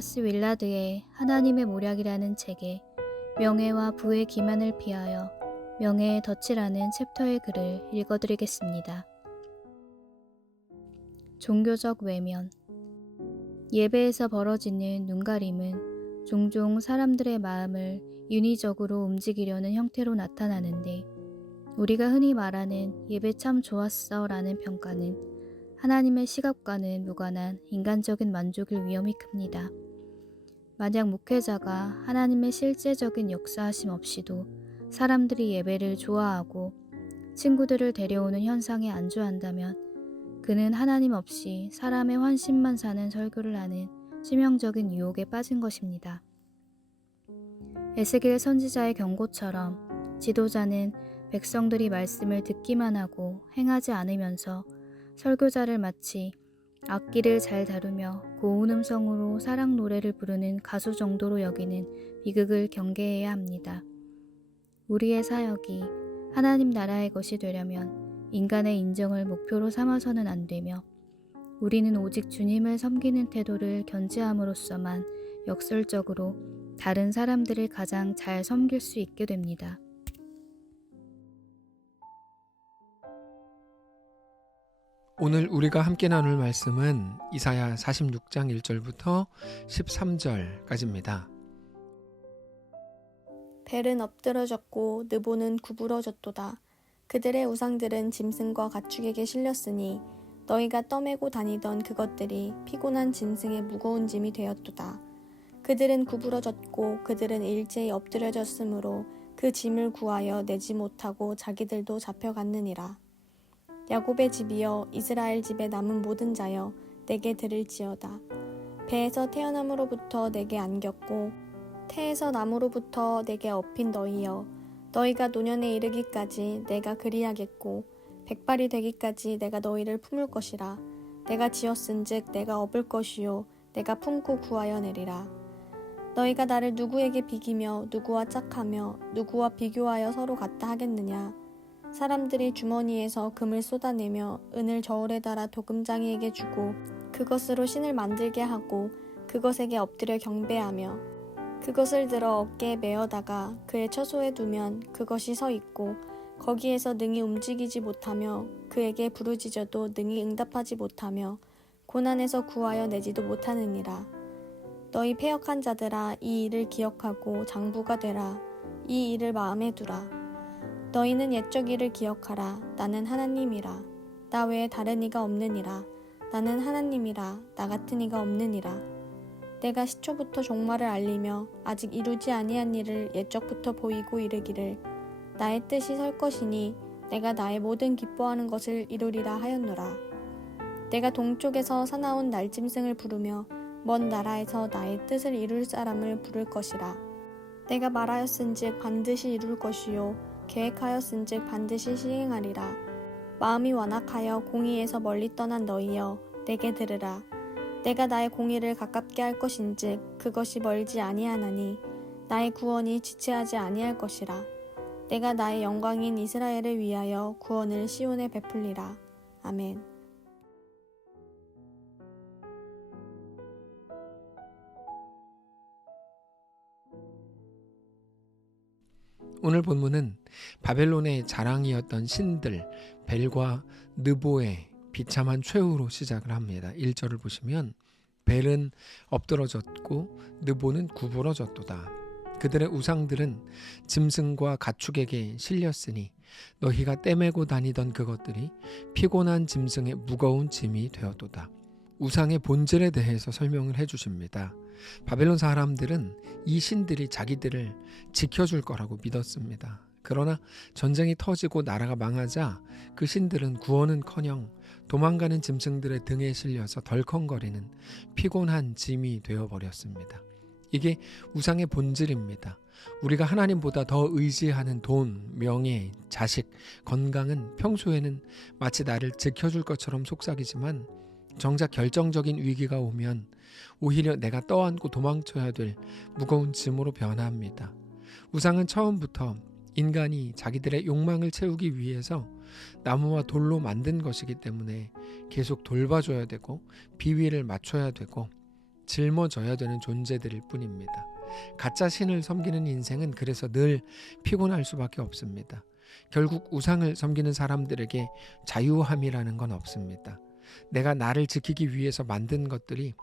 달라스 윌라드의 하나님의 모략이라는 책에 명예와 부의 기만을 피하여 명예의 덫이라는 챕터의 글을 읽어드리겠습니다. 종교적 외면. 예배에서 벌어지는 눈가림은 종종 사람들의 마음을 인위적으로 움직이려는 형태로 나타나는데, 우리가 흔히 말하는 예배 참 좋았어 라는 평가는 하나님의 시각과는 무관한 인간적인 만족일 위험이 큽니다. 만약 목회자가 하나님의 실제적인 역사하심 없이도 사람들이 예배를 좋아하고 친구들을 데려오는 현상에 안주한다면 그는 하나님 없이 사람의 환심만 사는 설교를 하는 치명적인 유혹에 빠진 것입니다. 에스겔 선지자의 경고처럼 지도자는 백성들이 말씀을 듣기만 하고 행하지 않으면서 설교자를 마치 악기를 잘 다루며 고운 음성으로 사랑 노래를 부르는 가수 정도로 여기는 비극을 경계해야 합니다. 우리의 사역이 하나님 나라의 것이 되려면 인간의 인정을 목표로 삼아서는 안 되며, 우리는 오직 주님을 섬기는 태도를 견지함으로써만 역설적으로 다른 사람들을 가장 잘 섬길 수 있게 됩니다. 오늘 우리가 함께 나눌 말씀은 이사야 46장 1절부터 13절까지입니다. 벨은 엎드러졌고 느보는 구부러졌도다. 그들의 우상들은 짐승과 가축에게 실렸으니 너희가 떠매고 다니던 그것들이 피곤한 짐승의 무거운 짐이 되었도다. 그들은 구부러졌고 그들은 일제히 엎드려졌으므로 그 짐을 구하여 내지 못하고 자기들도 잡혀갔느니라. 야곱의 집이여, 이스라엘 집에 남은 모든 자여, 내게 들을지어다. 배에서 태어남으로부터 내게 안겼고 태에서 남으로부터 내게 업힌 너희여, 너희가 노년에 이르기까지 내가 그리하겠고 백발이 되기까지 내가 너희를 품을 것이라. 내가 지었은즉 내가 업을 것이요 내가 품고 구하여 내리라. 너희가 나를 누구에게 비기며 누구와 짝하며 누구와 비교하여 서로 같다 하겠느냐. 사람들이 주머니에서 금을 쏟아내며 은을 저울에 달아 도금장이에게 주고 그것으로 신을 만들게 하고 그것에게 엎드려 경배하며 그것을 들어 어깨에 메어다가 그의 처소에 두면 그것이 서 있고 거기에서 능히 움직이지 못하며 그에게 부르짖어도 능히 응답하지 못하며 고난에서 구하여 내지도 못하느니라. 너희 패역한 자들아, 이 일을 기억하고 장부가 되라. 이 일을 마음에 두라. 너희는 옛적 일을 기억하라. 나는 하나님이라. 나 외에 다른 이가 없느니라. 나는 하나님이라. 나 같은 이가 없느니라. 내가 시초부터 종말을 알리며 아직 이루지 아니한 일을 옛적부터 보이고 이르기를 나의 뜻이 설 것이니 내가 나의 모든 기뻐하는 것을 이루리라 하였노라. 내가 동쪽에서 사나운 날짐승을 부르며 먼 나라에서 나의 뜻을 이룰 사람을 부를 것이라. 내가 말하였은즉 반드시 이룰 것이요 계획하였은즉 반드시 시행하리라. 마음이 완악하여 공의에서 멀리 떠난 너희여, 내게 들으라. 내가 나의 공의를 가깝게 할 것인즉 그것이 멀지 아니하나니 나의 구원이 지체하지 아니할 것이라. 내가 나의 영광인 이스라엘을 위하여 구원을 시온에 베풀리라. 아멘. 오늘 본문은 바벨론의 자랑이었던 신들 벨과 느보의 비참한 최후로 시작을 합니다. 1절을 보시면 벨은 엎드러졌고 느보는 구부러졌도다. 그들의 우상들은 짐승과 가축에게 실렸으니 너희가 떼매고 다니던 그것들이 피곤한 짐승의 무거운 짐이 되었도다. 우상의 본질에 대해서 설명을 해주십니다. 바벨론 사람들은 이 신들이 자기들을 지켜줄 거라고 믿었습니다. 그러나 전쟁이 터지고 나라가 망하자 그 신들은 구원은커녕 도망가는 짐승들의 등에 실려서 덜컹거리는 피곤한 짐이 되어버렸습니다. 이게 우상의 본질입니다. 우리가 하나님보다 더 의지하는 돈, 명예, 자식, 건강은 평소에는 마치 나를 지켜줄 것처럼 속삭이지만 정작 결정적인 위기가 오면 오히려 내가 떠안고 도망쳐야 될 무거운 짐으로 변합니다. 우상은 처음부터 인간이 자기들의 욕망을 채우기 위해서 나무와 돌로 만든 것이기 때문에 계속 돌봐줘야 되고 비위를 맞춰야 되고 짊어져야 되는 존재들일 뿐입니다. 가짜 신을 섬기는 인생은 그래서 늘 피곤할 수밖에 없습니다. 결국 우상을 섬기는 사람들에게 자유함이라는 건 없습니다. 내가 나를 지키기 위해서 만든 것들이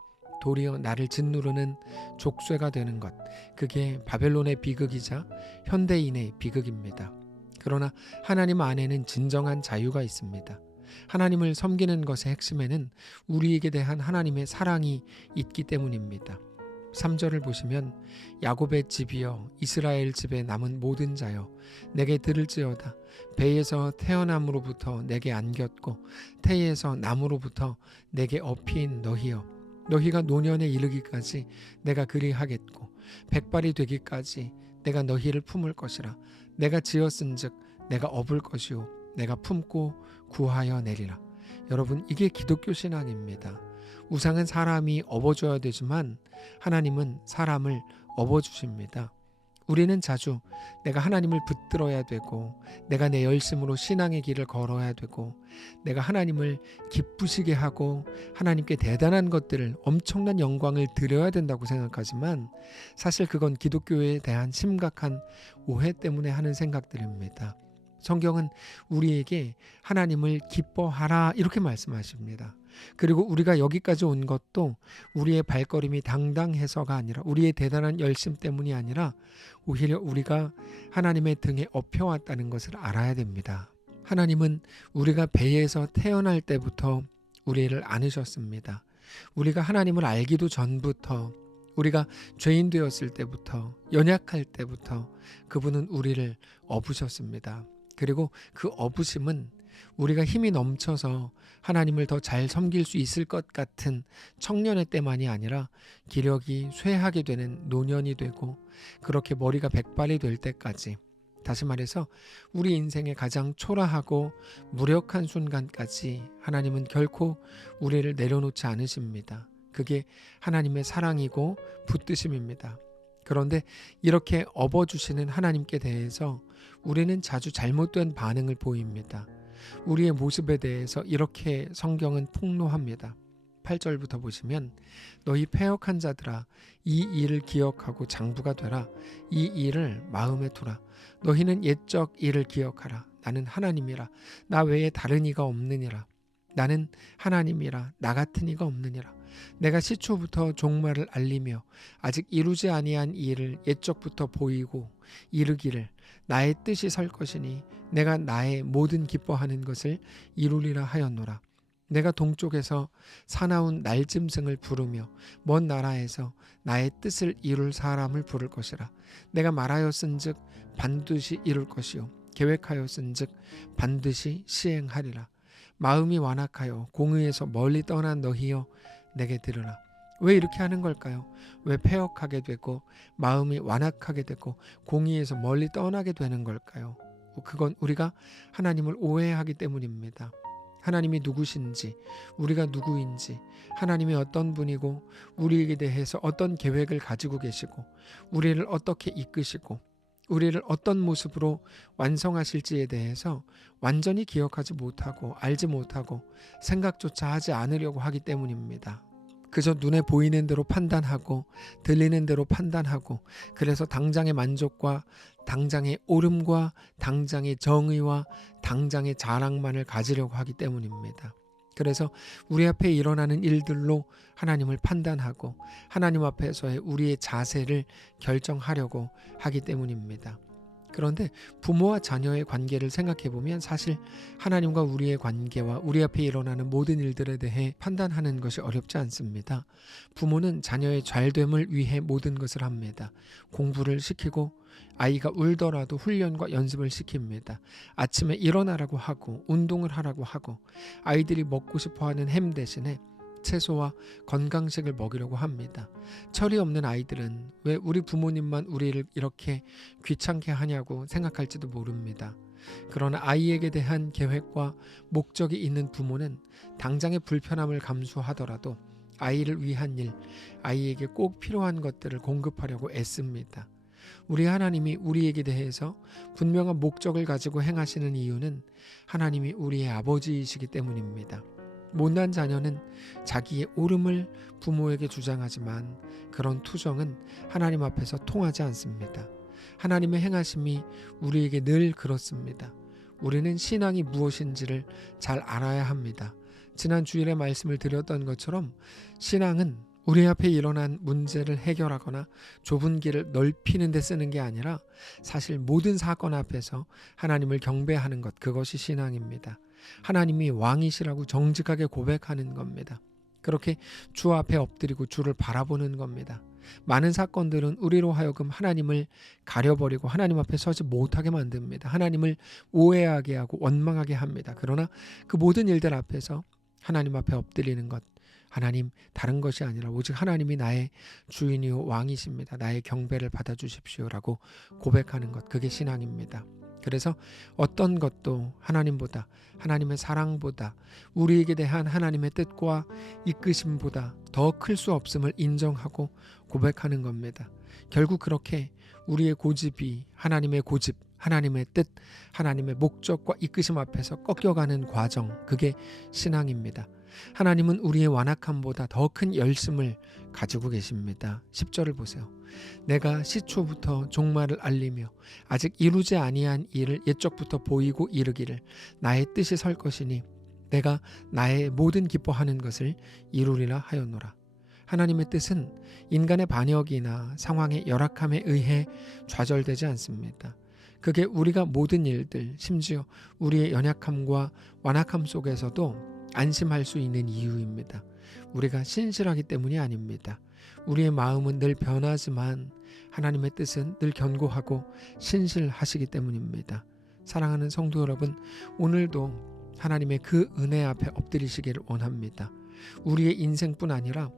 도리어 나를 짓누르는 족쇄가 되는 것, 그게 바벨론의 비극이자 현대인의 비극입니다. 그러나 하나님 안에는 진정한 자유가 있습니다. 하나님을 섬기는 것의 핵심에는 우리에게 대한 하나님의 사랑이 있기 때문입니다. 3절을 보시면 야곱의 집이여 이스라엘 집에 남은 모든 자여 내게 들을지어다. 배에서 태어남으로부터 내게 안겼고 태에서 남으로부터 내게 업힌 너희여 너희가 노년에 이르기까지 내가 그리하겠고 백발이 되기까지 내가 너희를 품을 것이라. 내가 지었은즉 내가 업을 것이요 내가 품고 구하여 내리라. 여러분, 이게 기독교 신앙입니다. 우상은 사람이 업어줘야 되지만 하나님은 사람을 업어주십니다. 우리는 자주 내가 하나님을 붙들어야 되고 내가 내 열심으로 신앙의 길을 걸어야 되고 내가 하나님을 기쁘시게 하고 하나님께 대단한 것들을 엄청난 영광을 드려야 된다고 생각하지만 사실 그건 기독교에 대한 심각한 오해 때문에 하는 생각들입니다. 성경은 우리에게 하나님을 기뻐하라 이렇게 말씀하십니다. 그리고 우리가 여기까지 온 것도 우리의 발걸음이 당당해서가 아니라 우리의 대단한 열심 때문이 아니라 오히려 우리가 하나님의 등에 업혀왔다는 것을 알아야 됩니다. 하나님은 우리가 배에서 태어날 때부터 우리를 안으셨습니다. 우리가 하나님을 알기도 전부터 우리가 죄인 되었을 때부터 연약할 때부터 그분은 우리를 업으셨습니다. 그리고 그 업으심은 우리가 힘이 넘쳐서 하나님을 더 잘 섬길 수 있을 것 같은 청년의 때만이 아니라 기력이 쇠하게 되는 노년이 되고 그렇게 머리가 백발이 될 때까지, 다시 말해서 우리 인생의 가장 초라하고 무력한 순간까지 하나님은 결코 우리를 내려놓지 않으십니다. 그게 하나님의 사랑이고 붙드심입니다. 그런데 이렇게 업어주시는 하나님께 대해서 우리는 자주 잘못된 반응을 보입니다. 우리의 모습에 대해서 이렇게 성경은 폭로합니다. 8절부터 보시면 너희 패역한 자들아 이 일을 기억하고 장부가 되라. 이 일을 마음에 두라. 너희는 옛적 일을 기억하라. 나는 하나님이라. 나 외에 다른 이가 없느니라. 나는 하나님이라. 나 같은 이가 없느니라. 내가 시초부터 종말을 알리며 아직 이루지 아니한 일을 옛적부터 보이고 이르기를 나의 뜻이 설 것이니 내가 나의 모든 기뻐하는 것을 이루리라 하였노라. 내가 동쪽에서 사나운 날짐승을 부르며 먼 나라에서 나의 뜻을 이룰 사람을 부를 것이라. 내가 말하였은즉 반드시 이룰 것이요 계획하였은즉 반드시 시행하리라. 마음이 완악하여 공의에서 멀리 떠난 너희여 내게 들으라. 왜 이렇게 하는 걸까요? 왜 패역하게 되고 마음이 완악하게 되고 공의에서 멀리 떠나게 되는 걸까요? 그건 우리가 하나님을 오해하기 때문입니다. 하나님이 누구신지, 우리가 누구인지, 하나님이 어떤 분이고 우리에게 대해서 어떤 계획을 가지고 계시고 우리를 어떻게 이끄시고 우리를 어떤 모습으로 완성하실지에 대해서 완전히 기억하지 못하고 알지 못하고 생각조차 하지 않으려고 하기 때문입니다. 그저 눈에 보이는 대로 판단하고 들리는 대로 판단하고 그래서 당장의 만족과 당장의 오름과 당장의 정의와 당장의 자랑만을 가지려고 하기 때문입니다. 그래서 우리 앞에 일어나는 일들로 하나님을 판단하고 하나님 앞에서의 우리의 자세를 결정하려고 하기 때문입니다. 그런데 부모와 자녀의 관계를 생각해 보면 사실 하나님과 우리의 관계와 우리 앞에 일어나는 모든 일들에 대해 판단하는 것이 어렵지 않습니다. 부모는 자녀의 잘됨을 위해 모든 것을 합니다. 공부를 시키고 아이가 울더라도 훈련과 연습을 시킵니다. 아침에 일어나라고 하고 운동을 하라고 하고 아이들이 먹고 싶어하는 햄 대신에 채소와 건강식을 먹이려고 합니다. 철이 없는 아이들은 왜 우리 부모님만 우리를 이렇게 귀찮게 하냐고 생각할지도 모릅니다. 그러나 아이에게 대한 계획과 목적이 있는 부모는 당장의 불편함을 감수하더라도 아이를 위한 일, 아이에게 꼭 필요한 것들을 공급하려고 애씁니다. 우리 하나님이 우리에게 대해서 분명한 목적을 가지고 행하시는 이유는 하나님이 우리의 아버지이시기 때문입니다. 못난 자녀는 자기의 옳음을 부모에게 주장하지만 그런 투정은 하나님 앞에서 통하지 않습니다. 하나님의 행하심이 우리에게 늘 그렇습니다. 우리는 신앙이 무엇인지를 잘 알아야 합니다. 지난 주일에 말씀을 드렸던 것처럼 신앙은 우리 앞에 일어난 문제를 해결하거나 좁은 길을 넓히는 데 쓰는 게 아니라 사실 모든 사건 앞에서 하나님을 경배하는 것, 그것이 신앙입니다. 하나님이 왕이시라고 정직하게 고백하는 겁니다. 그렇게 주 앞에 엎드리고 주를 바라보는 겁니다. 많은 사건들은 우리로 하여금 하나님을 가려버리고 하나님 앞에 서지 못하게 만듭니다. 하나님을 오해하게 하고 원망하게 합니다. 그러나 그 모든 일들 앞에서 하나님 앞에 엎드리는 것, 하나님 다른 것이 아니라 오직 하나님이 나의 주인이요 왕이십니다. 나의 경배를 받아주십시오라고 고백하는 것, 그게 신앙입니다. 그래서 어떤 것도 하나님보다, 하나님의 사랑보다, 우리에게 대한 하나님의 뜻과 이끄심보다 더 클 수 없음을 인정하고 고백하는 겁니다. 결국 그렇게 우리의 고집이 하나님의 고집, 하나님의 뜻, 하나님의 목적과 이끄심 앞에서 꺾여가는 과정, 그게 신앙입니다. 하나님은 우리의 완악함보다 더 큰 열심을 가지고 계십니다. 10절을 보세요. 내가 시초부터 종말을 알리며 아직 이루지 아니한 일을 옛적부터 보이고 이르기를 나의 뜻이 설 것이니 내가 나의 모든 기뻐하는 것을 이루리라 하였노라. 하나님의 뜻은 인간의 반역이나 상황의 열악함에 의해 좌절되지 않습니다. 그게 우리가 모든 일들, 심지어 우리의 연약함과 완악함 속에서도 안심할 수 있는 이유입니다. 우리가 신실하기 때문이 아닙니다. 우리의 마음은 늘 변하지만 하나님의 뜻은 늘 견고하고 신실하시기 때문입니다. 사랑하는 성도 여러분, 오늘도 하나님의 그 은혜 앞에 엎드리시기를 원합니다. 우리의 인생뿐 아니라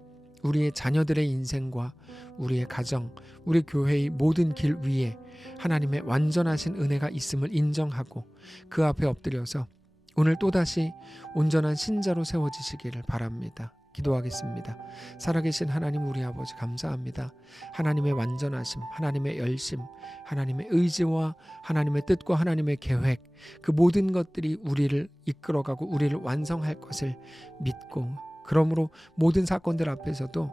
우리의 자녀들의 인생과 우리의 가정, 우리 교회의 모든 길 위에 하나님의 완전하신 은혜가 있음을 인정하고 그 앞에 엎드려서 오늘 또다시 온전한 신자로 세워지시기를 바랍니다. 기도하겠습니다. 살아계신 하나님 우리 아버지 감사합니다. 하나님의 완전하심, 하나님의 열심, 하나님의 의지와 하나님의 뜻과 하나님의 계획, 그 모든 것들이 우리를 이끌어가고 우리를 완성할 것을 믿고, 그러므로 모든 사건들 앞에서도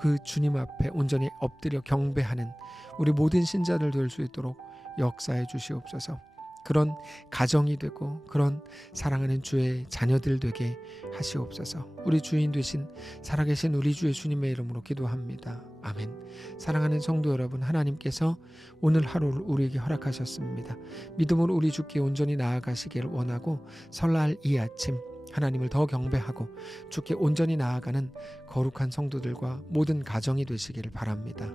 그 주님 앞에 온전히 엎드려 경배하는 우리 모든 신자들 될 수 있도록 역사해 주시옵소서. 그런 가정이 되고 그런 사랑하는 주의 자녀들 되게 하시옵소서. 우리 주인 되신 살아계신 우리 주 예수님의 이름으로 기도합니다. 아멘. 사랑하는 성도 여러분, 하나님께서 오늘 하루를 우리에게 허락하셨습니다. 믿음으로 우리 주께 온전히 나아가시기를 원하고 설날 이 아침 하나님을 더 경배하고 주께 온전히 나아가는 거룩한 성도들과 모든 가정이 되시기를 바랍니다.